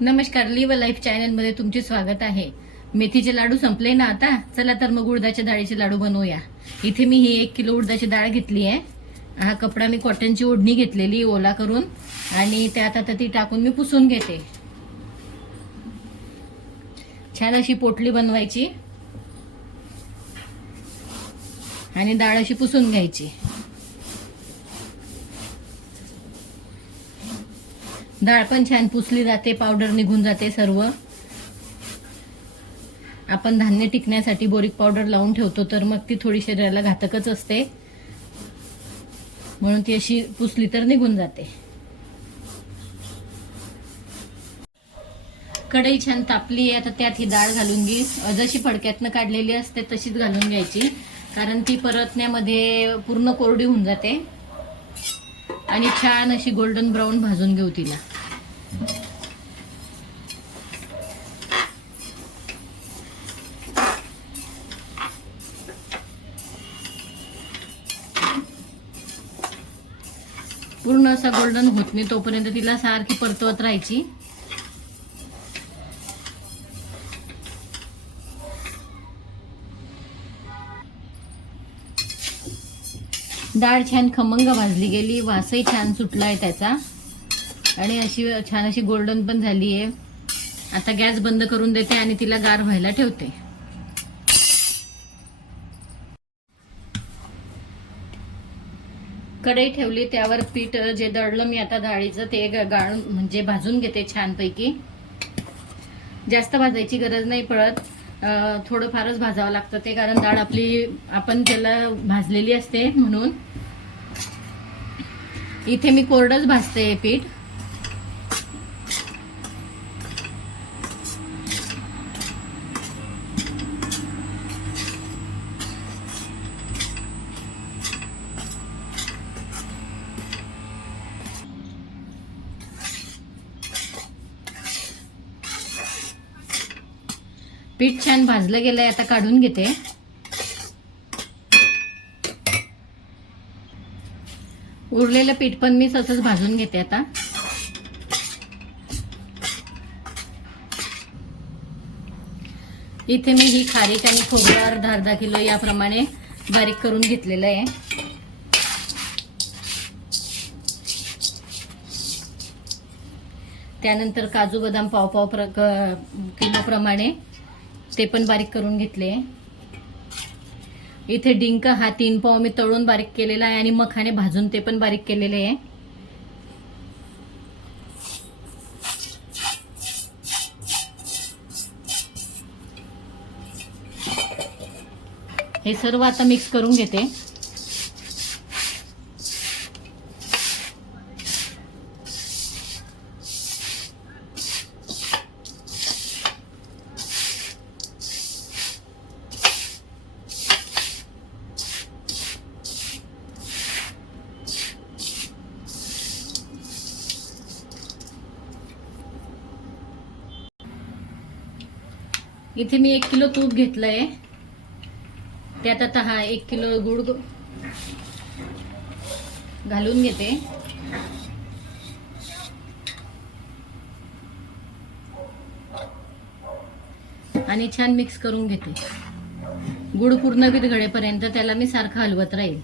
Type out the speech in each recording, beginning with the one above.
नमस्कार, leave life चॅनलमध्ये तुमचे स्वागत आहे। मेथीचे लाडू संपले ना आता, चला तर मग उडदाच्या डाळीचे लाडू बनवूया। इथे मी ही 1 किलो उडदाची डाळ घेतली आहे। हा कपडा मी कॉटनची ओढणी घेतलेली ओला करून आणि त्यात आता ती टाकून मी पुसून घेते। छान अशी पोटली बनवायची आणि डाळ अशी पुसून घ्यायची। डाळ पण छान पुसली जाते, पावडर निघून जाते सर्व। आपण धान्य टिकण्यासाठी बोरिक पावडर लावून ठेवतो तर मग ती थोडी शरीराला घातकच असते, म्हणून ती अशी पुसली तर निघून जाते। कढई छान तापली आहे, आता त्यात ही डाळ घालून घे। जशी फडक्यातनं काढलेली असते तशीच घालून घ्यायची, कारण ती परतण्यामध्ये पूर्ण कोरडी होऊन जाते। आणि छान अशी गोल्डन ब्राऊन भाजून घेऊ तिला। पूर्ण असा गोल्डन होत नाही तोपर्यंत तिला सारखी परतवत राहायची। डाळ छान खमंग भाजली गेली, वासही छान सुटलाय त्याचा आणि अशी छान अशी गोल्डन पण झाली आहे। आता गॅस बंद करून देते आणि तिला गार व्हायला ठेवते। कढई ठेवली, त्यावर पीठ जे दळलं मी आता डाळीचं ते गाळून म्हणजे भाजून घेते छानपैकी। जास्त भाजायची गरज नाही पडत, थोडं फारच भाजावं लागतं ते, कारण डाळ आपली आपण त्याला भाजलेली असते म्हणून। इथे मी कोरडंच भाजते पीठ। पीठ छान भाजलं गेलंय, आता काढून घेते। उरलेलं पीठ पण मी तसंच भाजून घेते आता। इथे मी ही खारीक आणि खोबरं अर्धा किलो याप्रमाणे बारीक करून घेतलेलं आहे। त्यानंतर काजू बदाम पाव किलो प्रमाणे ते पण बारीक करून घेतले। इथे डिंक हा 3 पाव मी तळून बारीक केलेला आहे आणि मखाने भाजून ते पण बारीक केलेले आहे। हे सर्व आता मिक्स करून घेते। इथे मी 1 किलो तूप घेतलंय, त्यात आता हा 1 किलो गुळ घालून घेते। आणि छान मिक्स करून घेते। गुळ पूर्ण विरघळेपर्यंत त्याला मी सारखं हलवत राहील।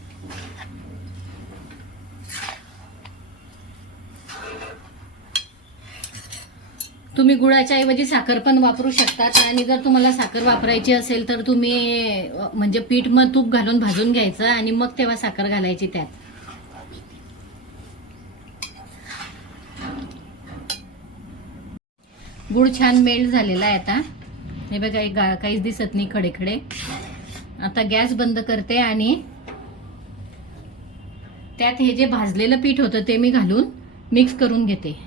तुम्ही गुळाच्या ऐवजी साखर पण वापरू शकतात, आणि जर तुम्हाला साखर वापरायची असेल तर तुम्ही म्हणजे पीठ मग तूप घालून भाजून घ्यायचं आणि मग तेव्हा साखर घालायची त्यात। गुळ छान मेल्ट झालेला आहे आता, हे बघा काहीच दिसत नाही खडे खडे। आता गॅस बंद करते आणि त्यात हे जे भाजलेलं पीठ होतं ते मी घालून मिक्स करून घेते।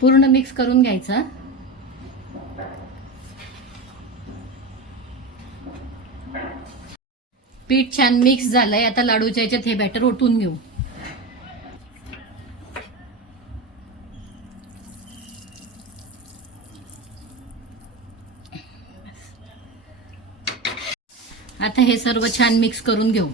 पूर्ण मिक्स करून घ्यायचं। पीठ छान मिक्स झालंय, आता लाडूच्या याच्यात हे बॅटर ओतून घेऊ। आता हे सर्व छान मिक्स करून घेऊ.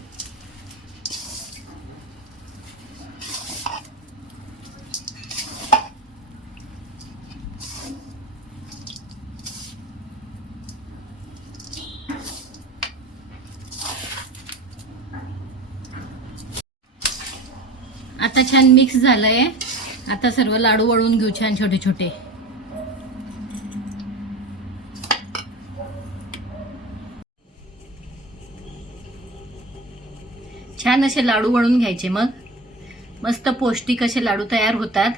आता छान मिक्स झालंय. आता सर्व लाडू वळून घेऊ छान छोटे छोटे. छान असे लाडू वळून घ्यायचे, मग मस्त पौष्टिक असे लाडू तयार होतात.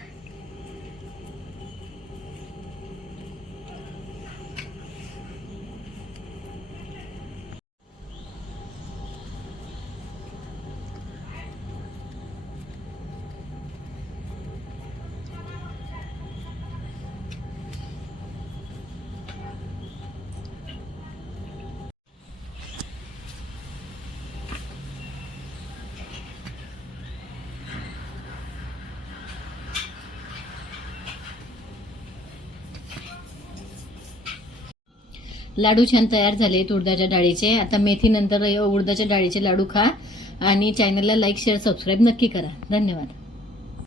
लाडू छान तयार झाले उडदाच्या डाळीचे. आता मेथी नंतर उडदाच्या डाळीचे लाडू खा आणि चॅनलला लाईक शेअर सबस्क्राईब नक्की करा. धन्यवाद.